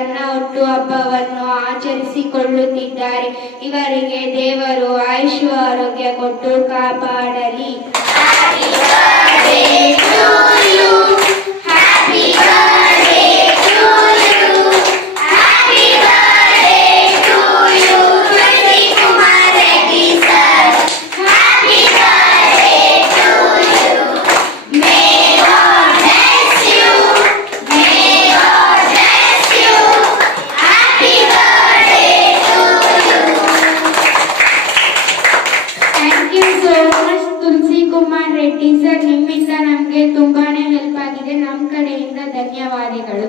ತನ್ನ ಹುಟ್ಟುಹಬ್ಬವನ್ನು ಆಚರಿಸಿಕೊಳ್ಳುತ್ತಿದ್ದಾರೆ. ಇವರಿಗೆ ದೇವರು ಆಯುಷ್ಯ ಆರೋಗ್ಯ ಕೊಟ್ಟು ಕಾಪಾಡಲಿ. ತುಳಸಿ ಕುಮಾರ್ ರೆಡ್ಡಿ ಸರ್, ನಿಮ್ಮಿಂದ ನಮಗೆ ತುಂಬಾನೇ ಹೆಲ್ಪ್ ಆಗಿದೆ. ನಮ್ಮ ಕಡೆಯಿಂದ ಧನ್ಯವಾದಗಳು.